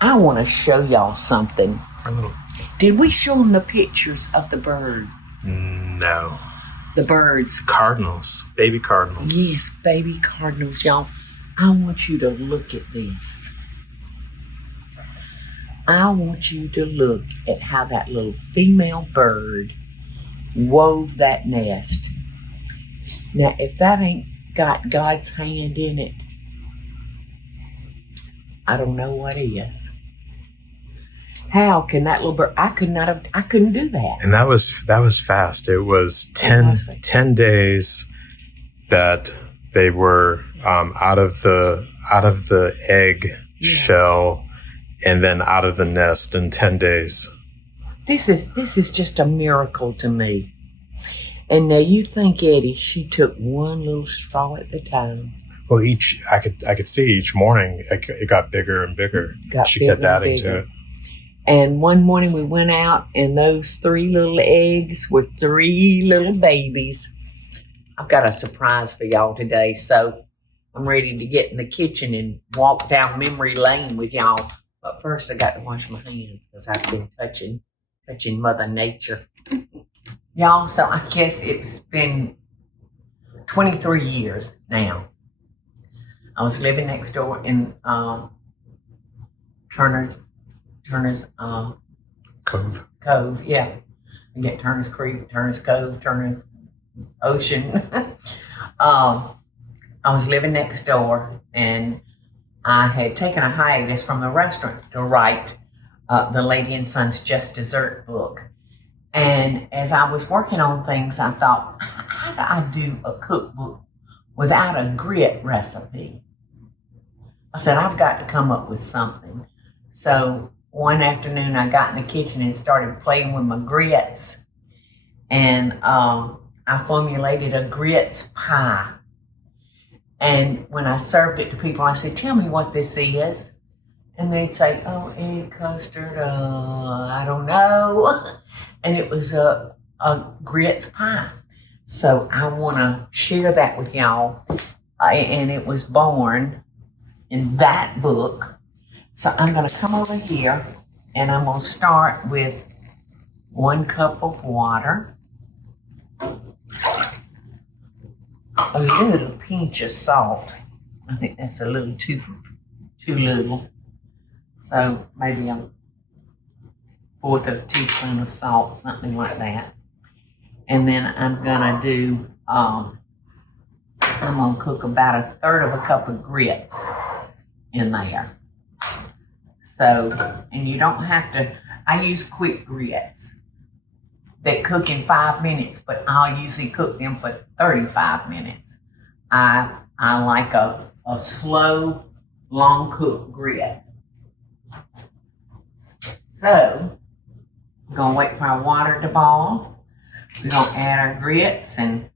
I want to show y'all something. Did we show them the pictures of the bird? No. The birds. Cardinals. Baby cardinals. Yes, baby cardinals, y'all. I want you to look at this. I want you to look at how that little female bird wove that nest. Now, if that ain't got God's hand in it, I don't know what is. How can that little bird? I couldn't do that. And that was fast. It was 10 days that they were out of the egg shell and then out of the nest in 10 days. This is just a miracle to me. And now you think, Eddie, she took one little straw at the time. Well, I could see each morning it got bigger and bigger. She kept adding to it. And one morning we went out, and those 3 little eggs were 3 little babies. I've got a surprise for y'all today, so I'm ready to get in the kitchen and walk down memory lane with y'all. But first, I got to wash my hands because I've been touching Mother Nature. Y'all, so I guess it's been 23 years now. I was living next door in Turner's Cove, yeah. I get Turner's Creek, Turner's Cove, Turner's Ocean. I was living next door, and I had taken a hiatus from the restaurant to write the Lady and Son's Just Dessert book. And as I was working on things, I thought, how do I do a cookbook without a grit recipe? I said, I've got to come up with something. So one afternoon, I got in the kitchen and started playing with my grits. And I formulated a grits pie. And when I served it to people, I said, tell me what this is. And they'd say, oh, egg custard, I don't know. And it was a grits pie. So I want to share that with y'all. And it was born in that book. So I'm going to come over here, and I'm going to start with 1 cup of water, a little pinch of salt. I think that's a little too little. So maybe a 1/4 of a teaspoon of salt, something like that. And then I'm going to do, I'm going to cook about 1/3 of a cup of grits in there. So, and you don't have to, I use quick grits that cook in 5 minutes, but I'll usually cook them for 35 minutes. I like a slow, long cooked grit. So, we're going to wait for our water to boil. We're going to add our grits, and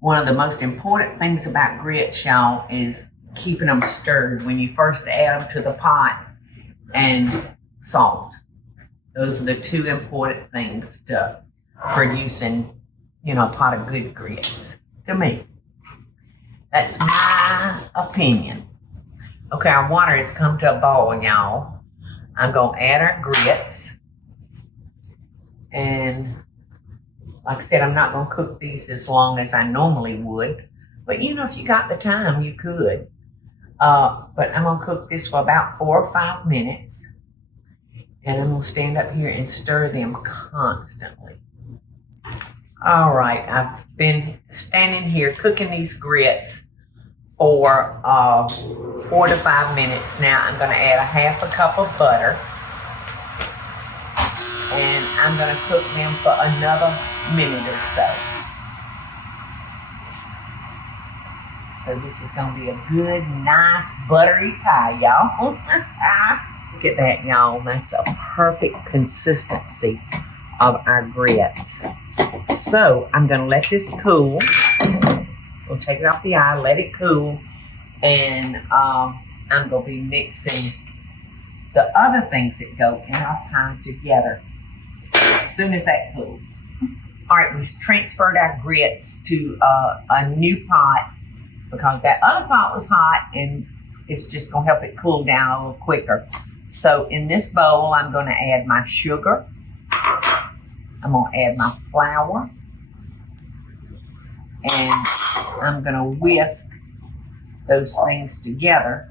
one of the most important things about grits, y'all, is keeping them stirred when you first add them to the pot, and salt. Those are the 2 important things to producing, a pot of good grits, to me. That's my opinion. Okay, our water has come to a boil, y'all. I'm going to add our grits. And like I said, I'm not going to cook these as long as I normally would. But, if you got the time, you could. But I'm going to cook this for about 4 or 5 minutes. And I'm going to stand up here and stir them constantly. All right, I've been standing here cooking these grits for 4 to 5 minutes. Now I'm going to add 1/2 cup of butter. And I'm going to cook them for another minute or so. So this is going to be a good, nice, buttery pie, y'all. Look at that, y'all. That's a perfect consistency of our grits. So I'm going to let this cool. We'll take it off the eye, let it cool. And I'm going to be mixing the other things that go in our pie together as soon as that cools. All right, we've transferred our grits to a new pot, because that other pot was hot, and it's just going to help it cool down a little quicker. So in this bowl, I'm going to add my sugar. I'm going to add my flour. And I'm going to whisk those things together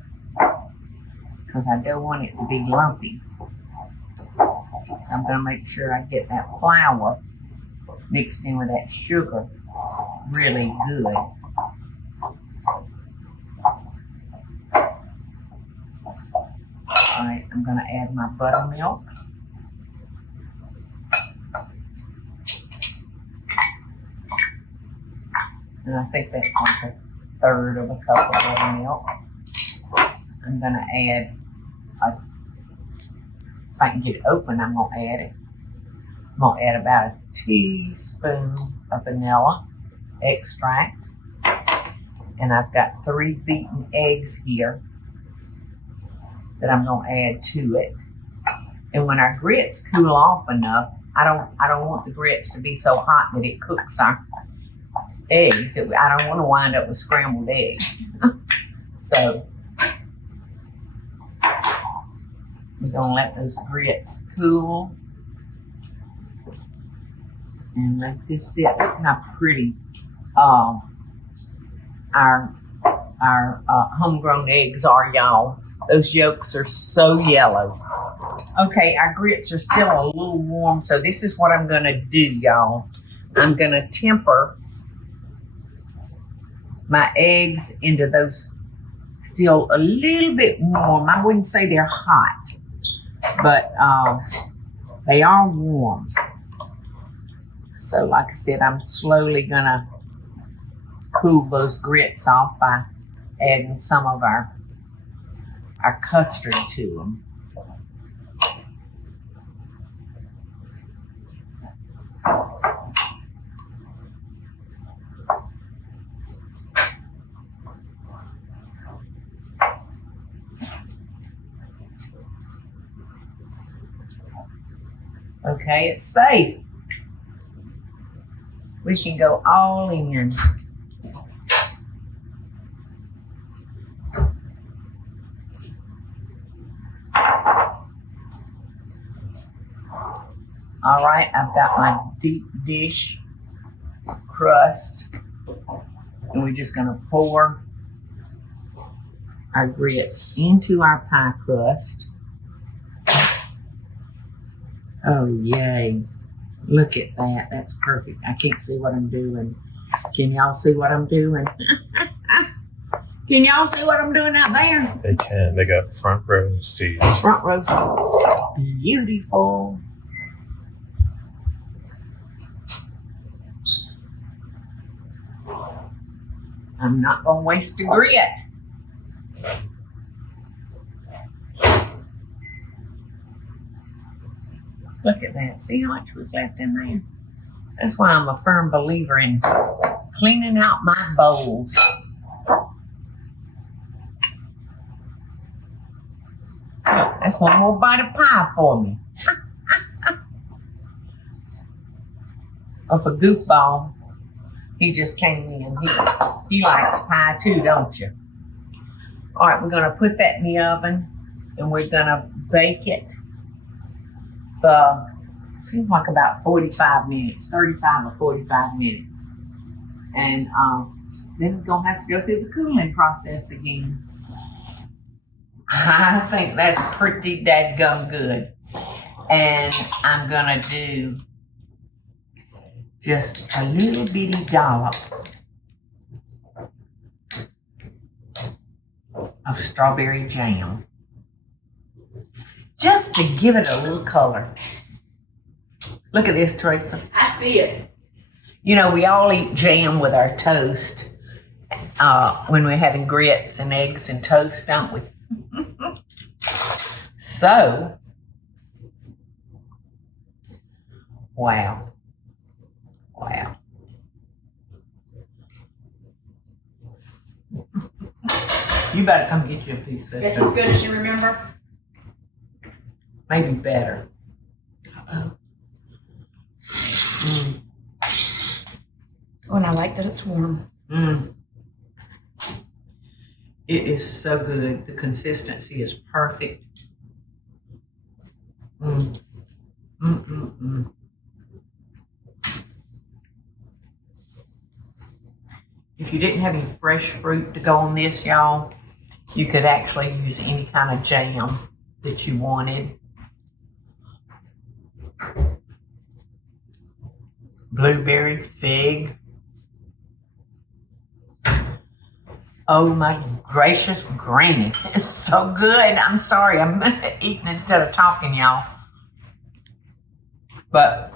because I don't want it to be lumpy. So I'm going to make sure I get that flour mixed in with that sugar really good. All right, I'm going to add my buttermilk. And I think that's like a third of a cup of buttermilk. I'm going to add, if I can get it open, I'm going to add it. I'm going to add about a teaspoon of vanilla extract. And I've got 3 beaten eggs here that I'm going to add to it. And when our grits cool off enough, I don't want the grits to be so hot that it cooks our eggs. I don't want to wind up with scrambled eggs. So we're going to let those grits cool and let this sit. Look how pretty our homegrown eggs are, y'all. Those yolks are so yellow. Okay, our grits are still a little warm, so this is what I'm going to do, y'all. I'm going to temper my eggs into those still a little bit warm. I wouldn't say they're hot, but they are warm. So like I said, I'm slowly going to cool those grits off by adding some of our custard to them. Okay, it's safe. We can go all in. All right, I've got my deep dish crust, and we're just going to pour our grits into our pie crust. Oh, yay. Look at that. That's perfect. I can't see what I'm doing. Can y'all see what I'm doing? Can y'all see what I'm doing out there? They can. They got front row seats. Front row seats. Beautiful. I'm not going to waste a grit. Look at that. See how much was left in there? That's why I'm a firm believer in cleaning out my bowls. Oh, that's one more bite of pie for me. Of a goofball. He just came in. He likes pie too, don't you? All right, we're going to put that in the oven, and we're going to bake it for, seems like about 45 minutes, 35 or 45 minutes. And then we're going to have to go through the cooling process again. I think that's pretty dadgum good. And I'm going to do just a little bitty dollop of strawberry jam, just to give it a little color. Look at this, Teresa. I see it. You know, we all eat jam with our toast when we're having grits and eggs and toast, don't we? So, wow. Wow. You better come get you a piece of It's as good as you remember. Maybe better. Oh, and I like that it's warm. It is so good. The consistency is perfect. Mm. Mm-mm-mm. If you didn't have any fresh fruit to go on this, y'all, you could actually use any kind of jam that you wanted. Blueberry, fig. Oh my gracious granny. It's so good. I'm sorry. I'm eating instead of talking, y'all. But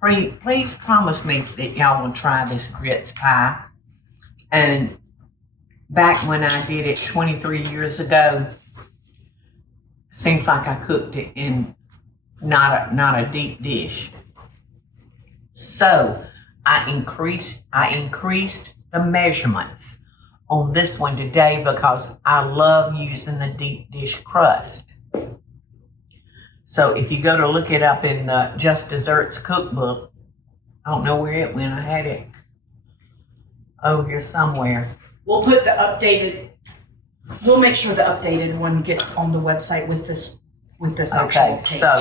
please promise me that y'all will try this grits pie. And back when I did it 23 years ago, seems like I cooked it in not a deep dish. So I increased the measurements on this one today because I love using the deep dish crust. So if you go to look it up in the Just Desserts cookbook, I don't know where it went. I had it over here somewhere. We'll put the updated. We'll make sure the updated one gets on the website with this Okay, actual page. so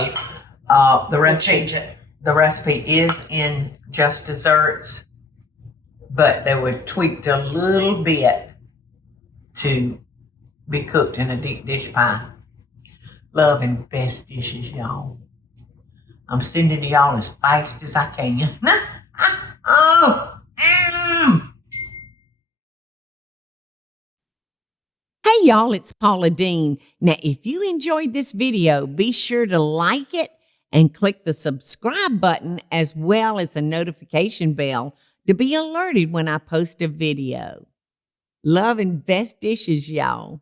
the We'll recipe change it. the recipe is in Just Desserts, but they were tweaked a little bit to be cooked in a deep dish pie. Loving best dishes, y'all. I'm sending to y'all as fast as I can. Oh, Hey y'all, it's Paula Deen. Now, if you enjoyed this video, be sure to like it and click the subscribe button as well as the notification bell to be alerted when I post a video. Love and best dishes, y'all.